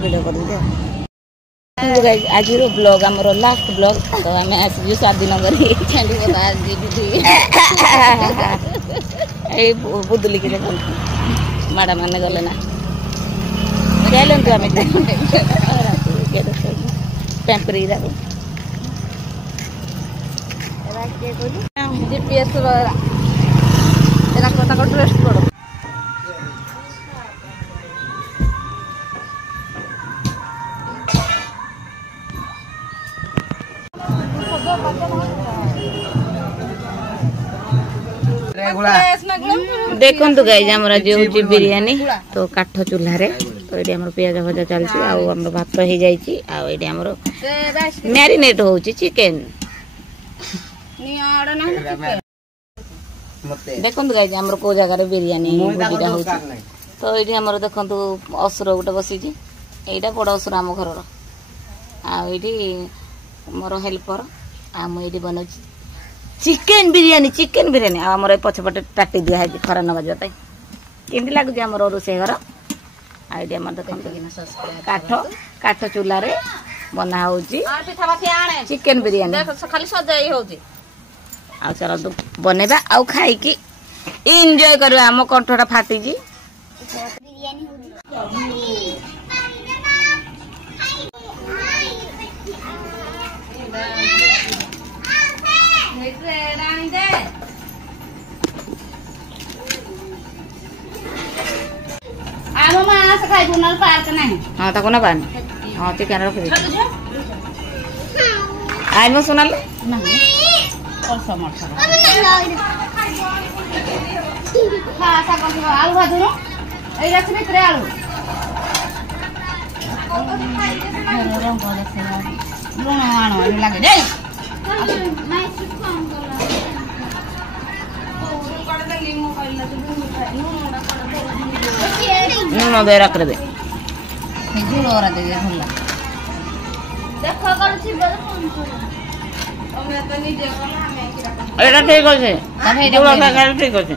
Video कर आज blog आम लास्ट ब्लॉग तो आम आसू स्वाधीनगर बुदुली की देखो माड़ा मैंने गले ना चलतु आम पेपरी जीपीएस ड्रेस पड़ो देखु गाइज आम जो बिरियानी तो काठ चूल्हा तो ये पियाज भजा चलती आम भात हो जाए मैरिनेट हो चिकेन देखु गाइज आम को जगार बिरियानी भोजीटा हो तो ये देखु असुर गोटे बसी यहाँ बड़ असुर आम घर आठी मोर हेल्पर आठी बनाऊ चिकेन बिरियानी आमर पछपटे टाटी दिया है खरा न बाजा केमती लगुच आम रोसे घर आई देख काठ काठ चूल्हा बना हो चिकेन बिरियानी खाली सजाई हो चल बनवा आउ खाई एंजॉय करवा आम कंठटा फाटी हाँ तक ना पानी हाँ चिकेन रख आई मो सुना आलू भाजु आलू लुण आण लगे नून दे रख दे झूलोरा दे भला देखो करछि बड़ फोन कर हमरा त नि जे कला हमें की रख एटा ठीक होछे झूलो खा ठीक होछे।